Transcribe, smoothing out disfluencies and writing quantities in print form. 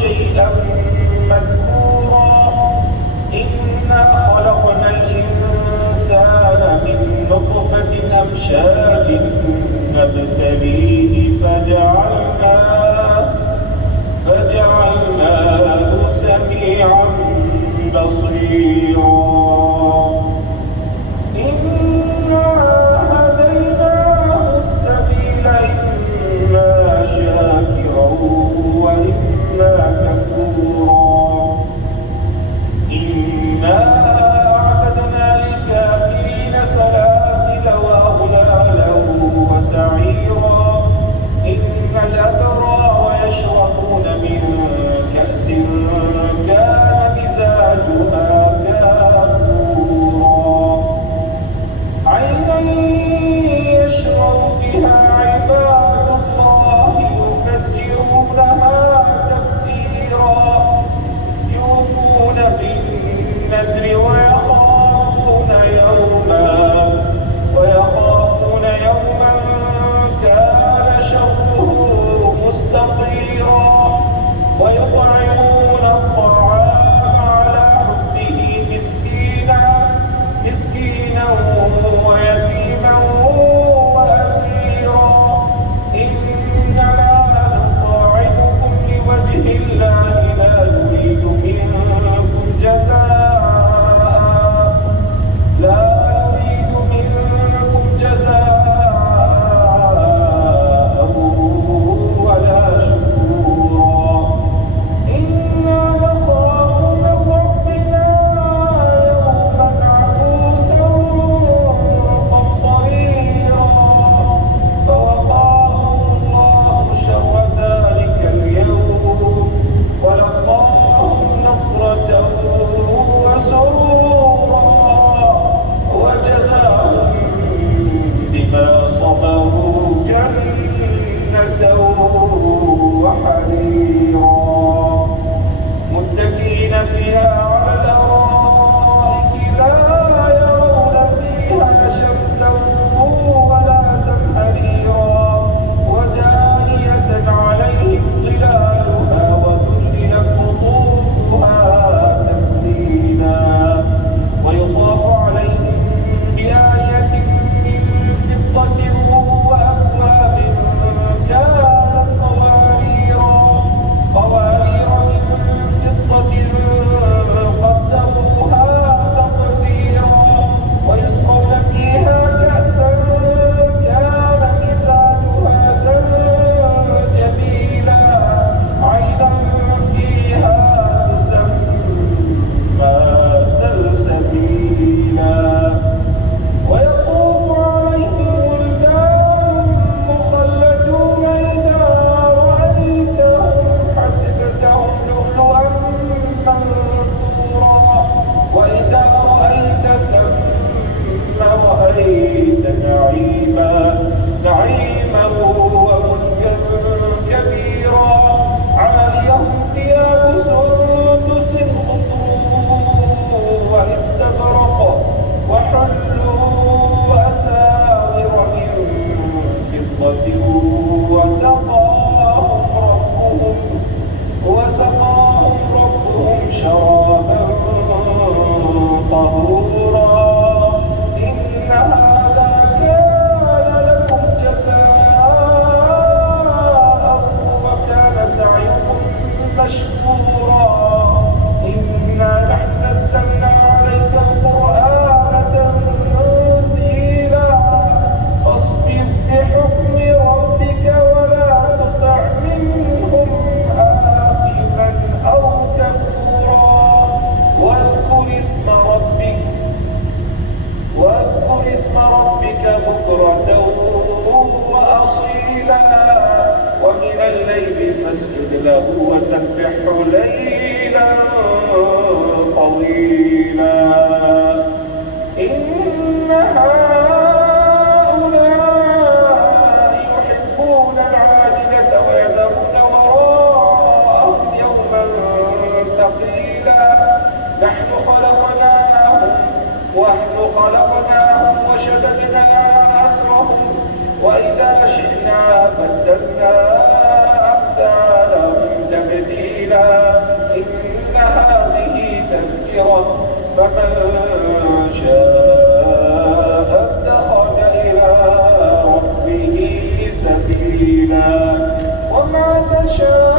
شيئا مذكورا إنا خلقنا الإنسان من نطفة أمشاج نبتليه فجعلناه سميعا بصيرا إنا هديناه السبيل إما شاكرا وإما كفورا إنا أعتدنا للكافرين سلاسل وأغلالا وسعيرا إن الأبرار يشربون من كأس كان مزاجها كافورا عينا يشرب بها عباد الله يفجرونها تفجيرا يوفون بالنذر ويخافون يوما كان شره مستطيرا ويطعمون الطعام على حبه مسكينا ويتيما وأسيرا إنما نطعمكم لوجه الله لا نريد منكم جزاء ولا شكورا إنا نخاف من ربنا يوما عبوسا قمطريرا فوقاهم الله شر ذلك اليوم ولقاهم نضرة وسرورا وجزاهم بما صبروا جنة وحريرا متكئين فيها على الأرائك لا يرون فيها شمسا ولا زمهريرا ودانية عليهم ظلالها وذللت قطوفها تذليلا ويطاف عليهم بآية من فضة وأكواب كانت قوارير من فضة قدروها تقديرا ويسقون فيها كأسا كان مزاجها زنجبيلا عينا فيها تسمى سلسبيلا ويطوف عليهم ولدان مخلدون إذا رأيتهم حسبتهم لؤلؤا منثورا وإذا رأيت ثم رأيت نعيما وملكا كبيرا عاليهم ثياب سندس خضر واستبرق وحلوا أساور من فضة وسقاهم ربهم شرابا طهورا إن هذا كان لكم جزاء وكان سعيكم مشكورا إنا نحن نزلنا عليك القرآن تنزيلا فاصبر بحكم ربك ولا تطع منهم آثما أو كفورا واذكر اسم ربك بكرة وأصيلا ومن الليل فاسجد له وسبحه ليلا طويلا إن هؤلاء يحبون العاجلة ويذرون وراءهم يوما ثقيلا نحن خلقناهم وشددنا أسرهم وإذا شئنا بدلنا أمثالهم تبديلا فمن شاء اتخذ إلى ربه سبيلا وما تشاءون